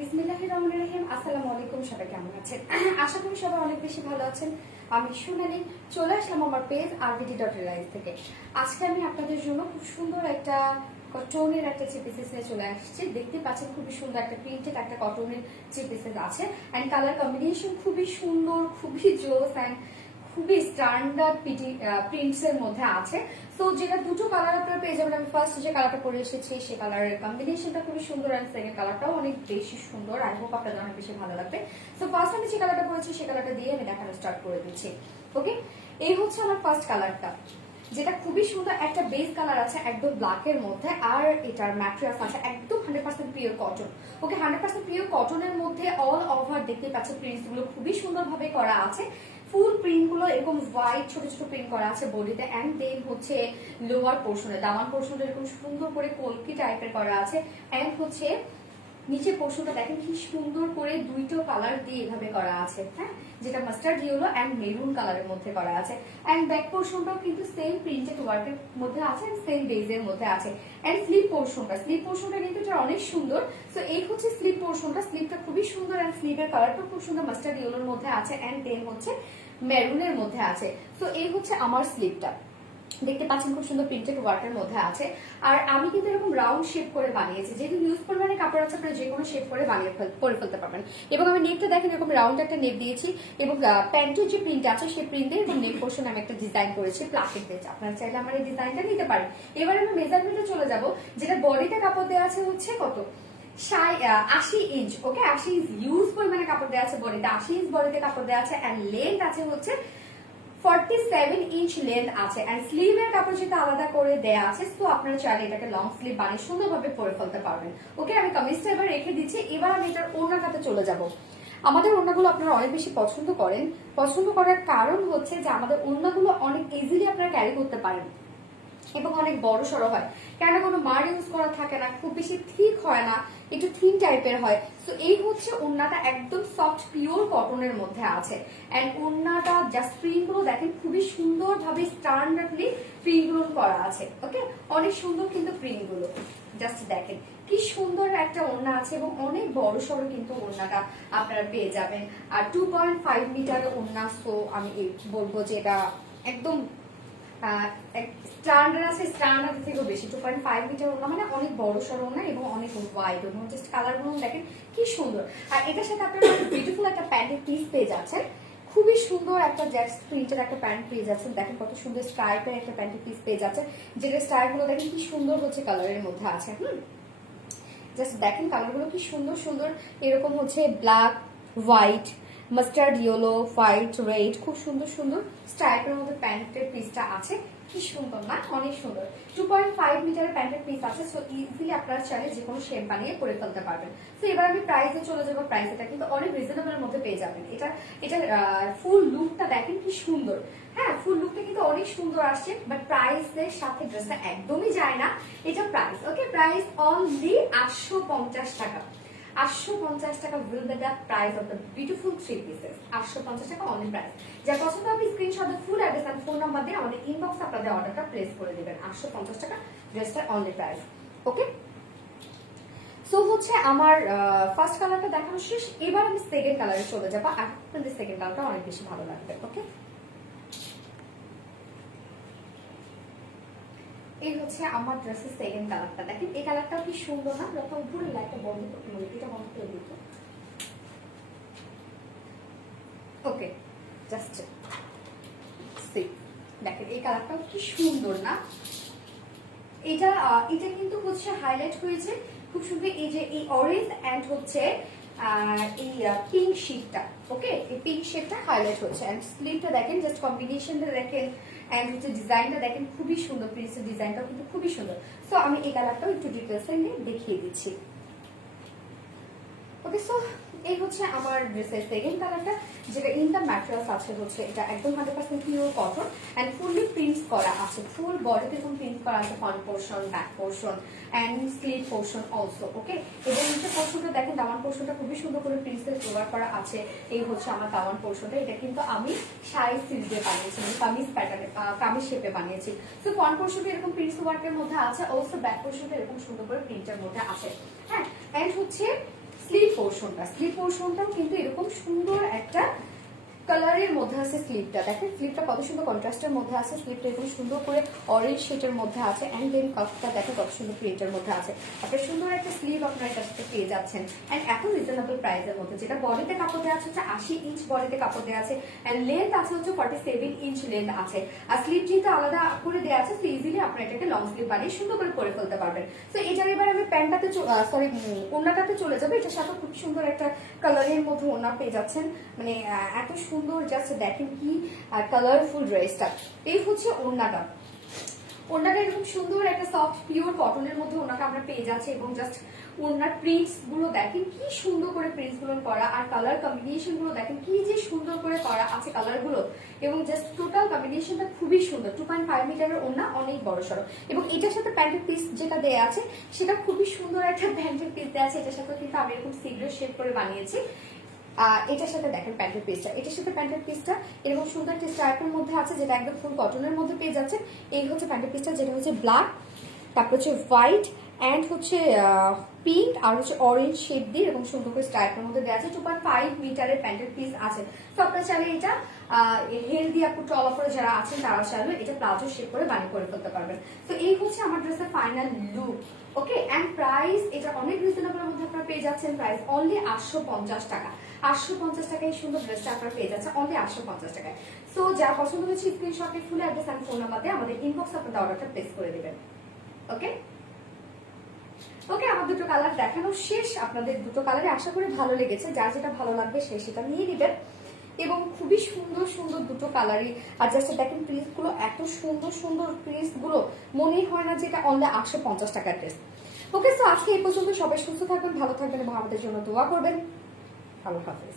বিসমিল্লাহির রহমানির রহিম। আসসালামু আলাইকুম, সবাই কেমন আছেন? আশা করি সবাই অনেক বেশি ভালো আছেন। আমি সোনালি চলে আসলাম আমার পেজ rvd.rise থেকে। আজকে আমি আপনাদের জন্য খুব সুন্দর একটা কটনের একটা থ্রি পিসেস নিয়ে চলে আসছি। দেখতে পাচ্ছেন খুবই সুন্দর একটা প্রিন্টেড একটা কটনের থ্রি পিসেস আছে, অ্যান্ড কালার কম্বিনেশন খুবই সুন্দর, খুবই জোস অ্যান্ড খুবই স্ট্যান্ডার্ড প্রিন্টস এর মধ্যে আছে। সো যেটা দুটো কালার আপনারা পেয়ে যাবেন। আমি ফার্স্ট যে কালারটা পরে এসেছি সে কালারের কম্বিনেশনটা খুবই সুন্দর, অ্যান্ড সেকেন্ড কালারটাও অনেক বেশি সুন্দর। আই হোপ আপনাদের অনেক বেশি ভালো লাগবে। সো ফার্স্ট আমি যে কালারটা পরেছি সে কালারটা দিয়ে আমি দেখানো স্টার্ট করে দিচ্ছি। ওকে, এই হচ্ছে আমার ফার্স্ট কালারটা, যেটা খুবই সুন্দর একটা বেস কালার আছে একদম ব্ল্যাকের মধ্যে, আর এটার ম্যাটেরিয়ালস আছে একদম 100% পিওর কটন। ওকে, 100% পিওর কটনের মধ্যে অল ওভার দেখতে পাচ্ছেন প্রিন্টস গুলো খুবই সুন্দরভাবে করা আছে। ফুল প্রিন্ট গুলো এরকম হোয়াইট ছোট ছোট প্রিন্ট করা আছে বডিতে, এন্ড দেন হচ্ছে লোয়ার পোর্শনে দামান পোর্শনটা এরকম সুন্দর করে কলকি টাইপের করা আছে, এন্ড হচ্ছে নিচে পোর্শনটা দেখেন কি সুন্দর করে দুইটো কালার দিয়ে এভাবে করা আছে, হ্যাঁ, যেটা মাস্টার্ড ইয়েলো এন্ড মেরুন কালারের মধ্যে করা আছে। এন্ড ব্যাক পোর্শনটাও কিন্তু সেম প্রিন্টেড ওয়ার্কের মধ্যে আছে এন্ড সেম বেজের মধ্যে আছে। এন্ড স্লিভ পোর্শনটা কিন্তু এটা অনেক সুন্দর। সো এই হচ্ছে স্লিভ পোর্শনটা, স্লিভটা খুবই সুন্দর এন্ড স্লিভের কালারটা খুব সুন্দর মাস্টার্ড ইয়েলোর মধ্যে আছে এন্ড দেন হচ্ছে মেরুনের মধ্যে আছে। সো এই হচ্ছে আমার স্লিভটা, দেখতে পাচ্ছেন খুব সুন্দর প্রিন্টেড ওয়ার্কের মধ্যে আছে। আর আমি কিন্তু এরকম রাউন্ড শেপ করে বানিয়েছি, যেহেতু হিউজ পরিমাণে কাপড় আছে আপনারা যে কোনো শেপ করে করে ফেলতে পারবেন। এবং আমি নেকটা দেখেন এরকম রাউন্ড একটা নেক দিয়েছি, এবং প্যান্টের যে প্রিন্ট আছে সেই প্রিন্টে এবং নেক পোর্শন আমি একটা ডিজাইন করেছি প্লাস্টিক দিয়ে। আপনারা চাইলে আমার এই ডিজাইনটা নিতে পারেন। এবার আমি মেজারমেন্টে চলে যাব, যেটা বডিতে কাপড় দেওয়া আছে হচ্ছে কত 80 ইঞ্চ। ওকে, 80 ইঞ্চ হিউজ পরিমাণে কাপড় দেওয়া আছে বডিতে, 80 ইঞ্চ বডিতে কাপড় দেওয়া আছে, এন্ড লেন্থ আছে হচ্ছে 47 ইঞ্চ লেন্থ আছে, এন্ড স্লিভের কাপড় যেটা আলাদা করে দেয়া আছে। তো আপনারা চাইলে এটাকে লং স্লিভ বানিয়ে সুন্দরভাবে পরে ফেলতে পারবেন। ওকে, আমি কামিজটা এবার রেখে দিচ্ছি। এবার আমি এটার ওড়নাটাতে চলে যাব। আমাদের ওড়নাগুলো আপনারা অনেক বেশি পছন্দ করেন। পছন্দ করার কারণ হচ্ছে যে আমাদের ওড়নাগুলো অনেক ইজিলি আপনারা ক্যারি করতে পারেন এবং অনেক বড় সড়ো হয়, কেন কোনো মার ইউজ করা থাকে না, খুব বেশি থিক হয় না, একটু থিন টাইপের হয়। সো এই হচ্ছে ওড়নাটা একদম সফট পিওর কটনের মধ্যে আছে, এন্ড ওড়নাটা জাস্ট প্রিন্ট গুলো দেখেন খুবই সুন্দর ভাবে স্ট্যান্ডার্ডলি প্রিন্ট গুলো করা আছে। ওকে, অনেক সুন্দর কিন্তু প্রিন্ট গুলো জাস্ট দেখেন কি সুন্দর একটা ওড়না আছে, এবং অনেক বড় সড়ো কিন্তু ওড়নাটা আপনারা পেয়ে যাবেন। আর 2.5 মিটার ওড়না। সো আমি বলবো যে এটা একদম স্ট্যান্ডার্ড আছে, স্ট্যান্ডার্ড থেকেও বেশি। 2.5 মিটার ওড়না মানে অনেক বড় সড়ো না, এবং অনেক ওয়াইড, এবং জাস্ট কালার গুলো দেখেন কি সুন্দর। আর এটার সাথে আপনারা বিউটিফুল একটা প্যান্টের পিস পেয়ে যাচ্ছেন, খুবই সুন্দর একটা জ্যাক্স প্রিন্টের একটা প্যান্ট পেয়ে যাচ্ছেন। দেখেন কত সুন্দর স্ট্রাইপের একটা প্যান্টের পিস পেয়ে যাচ্ছেন, যেটা স্টাইল গুলো দেখেন কি সুন্দর হচ্ছে কালারের মধ্যে আছে। জাস্ট দেখেন কালার গুলো কি সুন্দর সুন্দর, এরকম হচ্ছে black, white, mustard yellow, white, red, খুব সুন্দর সুন্দর স্ট্রাইপের মধ্যে প্যান্টের পিসটা আছে। কি সুন্দর না, অনেক সুন্দর। 2.5 মিটারের প্যান্টের পিস আছে। সো ইজিলি আপনারা চাইলে যে কোনো শেপ বানিয়ে পরে ফেলতে পারবেন। তো এবার আমি প্রাইসে চলে যাবো। প্রাইস এটা কিন্তু অনেক রিজনেবলের মধ্যে পেয়ে যাবেন। এটা ফুল লুকটা দেখেন কি সুন্দর, হ্যাঁ, ফুল লুকটা কিন্তু অনেক সুন্দর আসছে, বাট প্রাইসের সাথে ড্রেসটা একদমই যায় না। এটা প্রাইস, ওকে, প্রাইস অনলি 850 টাকা। 850 টাকা will be the price of the beautiful three pieces. 850 টাকা অনলি প্রাইস। যার পছন্দ হবে স্ক্রিনশট দিয়ে ফুল অ্যাড্রেস আর ফোন নাম্বার দিয়ে আমাদের ইনবক্সে আপনাদের অর্ডারটা প্লেস করে দিবেন। 850 টাকা ড্রেসটার অনলি প্রাইস। ওকে, সো হচ্ছে আমার ফার্স্ট কালারটা দেখানো শেষ। এবার আমি সেকেন্ড কালারে চলে যাবো। আপনাদের সেকেন্ড কালারটা অনেক বেশি ভালো লাগবে। ওকে, এই হচ্ছে আমার ড্রেসের সেকেন্ড কালারটা। দেখেন এই কালারটাও কি সুন্দর না? যখন উপরে লাইটটা বন্ধ করতে হবে, এটা বন্ধ করে দিত। ওকে, জাস্ট সি দেখেন এই কালারটাও কি সুন্দর না? এটা কিন্তু হচ্ছে হাইলাইট হয়েছে খুব সুন্দর, এই যে এই অরেঞ্জ এন্ড হচ্ছে এই পিঙ্ক শেডটা। ওকে, এই পিঙ্ক শেডটা হাইলাইট হচ্ছে, এন্ড স্লিভটা দেখেন, জাস্ট কম্বিনেশনটা দেখেন, এন্ড হচ্ছে ডিজাইনটা দেখেন খুবই সুন্দর, প্রিন্সের ডিজাইনটাও কিন্তু খুবই সুন্দর। সো আমি এই কালারটাও একটু ডিটেলসে নিয়ে দেখিয়ে দিচ্ছি। ওকে, সো এই হচ্ছে আমার ড্রেসের সেকেন্ড কালারটা, যেটা ইন দ্য ম্যাটেরিয়ালস আছে হচ্ছে এটা একদম 100% pure cotton, and fully prints করা আছে, ফুল বডিতে এরকম প্রিন্ট করা আছে, front portion, back portion and sleeve portion also. Okay, এবং নিচে পোর্শনটা দেখেন, দামান পোর্শনটা খুবই সুন্দর করে প্রিন্টসের কভার করা আছে। এই হচ্ছে আমার দামান পোর্শনটা, এটা কিন্তু আমি শাড়ি সিরিজে বানিয়েছি, মানে কামিজ প্যাটার্নে, কামিজ শেপে বানিয়েছি। সো ফ্রন্ট পোর্শনটা এরকম প্রিন্টস ওয়ার্কের মধ্যে আছে, অলসো ব্যাক পোর্শনটা এরকম সুন্দর করে প্রিন্টের মধ্যে আছে। হ্যাঁ, এন্ড হচ্ছে স্লিভ পোর্শনটাও কিন্তু এরকম সুন্দর একটা কালারের মধ্যে আছে স্লিভটা। দেখেন স্লিভটা কত সুন্দর কন্ট্রাস্টের মধ্যে আছে, স্লিভটা এরকম সুন্দর করে অরেঞ্জ শেডের মধ্যে আছে, অ্যান্ড দেন কাপটা দেখেন কত সুন্দর প্রিন্টের মধ্যে আছে। আপনার সুন্দর একটা স্লিভ আপনার এটার সাথে পেয়ে যাচ্ছেন, অ্যান্ড এত রিজনেবল প্রাইসের মধ্যে। যেটা বডিতে কাপড় দেওয়া আছে হচ্ছে 80 ইঞ্চ বডিতে কাপড় দেওয়া আছে, অ্যান্ড লেন্থ আছে হচ্ছে 47 ইঞ্চ লেন্থ আছে। আর স্লিভ যেহেতু আলাদা করে দেওয়া আছে, তো ইজিলি আপনার এটাকে লং স্লিভ বানিয়ে সুন্দর করে পরে ফেলতে পারবেন। তো এটার এবার আমি প্যান্টটাতে সরি ওড়নাটাতে চলে যাবে। এটার সাথে খুব সুন্দর একটা কালারের মধ্যে ওড়না পেয়ে যাচ্ছেন, মানে এত সুন্দর, জাস্ট দেখেন কি কালারফুল ড্রেসটা। এই হচ্ছে ওড়নাটা এরকম সুন্দর একটা সফট পিওর কটনের মধ্যে ওড়নাটা আমরা পেয়ে যাচ্ছি, এবং জাস্ট ওড়নার প্রিন্টস গুলো দেখেন কি সুন্দর করে প্রিন্টস গুলো করা, আর কালার কম্বিনেশন গুলো দেখেন কি যে সুন্দর করে করা আছে কালার গুলো, এবং জাস্ট টোটাল কম্বিনেশনটা খুবই সুন্দর। 2.5 মিটারের ওড়না, অনেক বড় সড়ো, এবং এটার সাথে প্যান্টের পিস যেটা দেয়া আছে সেটা খুবই সুন্দর একটা প্যান্টের পিস দেওয়া আছে। এটার সাথে কিন্তু আমি এরকম সিগ্রেট শেপ করে বানিয়েছি। এটার সাথে দেখেন প্যান্টের পিসটা এরকম সুন্দর একটা স্ট্রাইপের মধ্যে আছে, যেটা একদম ফুল কটনের মধ্যে পেয়ে যাচ্ছে। এই হচ্ছে প্যান্টের পিসটা, যেটা হচ্ছে ব্ল্যাক, তারপর হচ্ছে হোয়াইট অ্যান্ড হচ্ছে পিঙ্ক আর হচ্ছে অরেঞ্জ শেড দিয়ে এরকম সুন্দর করে স্ট্রাইপের মধ্যে দেওয়া আছে। 2.5 মিটারের প্যান্টের পিস আছে। তো আপনারা চাইলে এটা হেলদি আপু টল করে যারা আছেন তারা চাইলে এটা প্লাজো শেপ করে বানিয়ে করে ফেলতে পারবেন। তো এই হচ্ছে আমার ড্রেসের final look. Okay, and price এটা অনেক রিজনেবলের মধ্যে আপনারা পেয়ে যাচ্ছেন। প্রাইস অনলি 850 টাকা। 850 টাকায় সুন্দর ড্রেসটা আপনারা পেয়ে যাচ্ছেন অনলি 850 টাকায়। সো যা পছন্দ হয়েছে স্ক্রিনশটে ফুল অ্যাড্রেস আর ফোন নাম্বার দিয়ে আমাদের ইনবক্স আপনাদের অর্ডারটা প্লেস করে দিবেন। ওকে, আমার দুটো কালার দেখানো শেষ। আপনাদের দুটো কালারে আশা করি ভালো লেগেছে। যার যেটা ভালো লাগবে সে সেটা নিয়ে নেবেন, এবং খুবই সুন্দর সুন্দর দুটো কালারই। আর জাস্ট দেখেন প্রিন্টস গুলো এত সুন্দর সুন্দর, প্রিন্টস গুলো মনেই হয় না যে এটা অনলি 850 টাকার ড্রেস। ওকে, সো আজকে এই পর্যন্ত। সবাই সুস্থ থাকবেন, ভালো থাকবেন, এবং আমাদের জন্য দোয়া করবেন। আল্লাহ হাফেজ।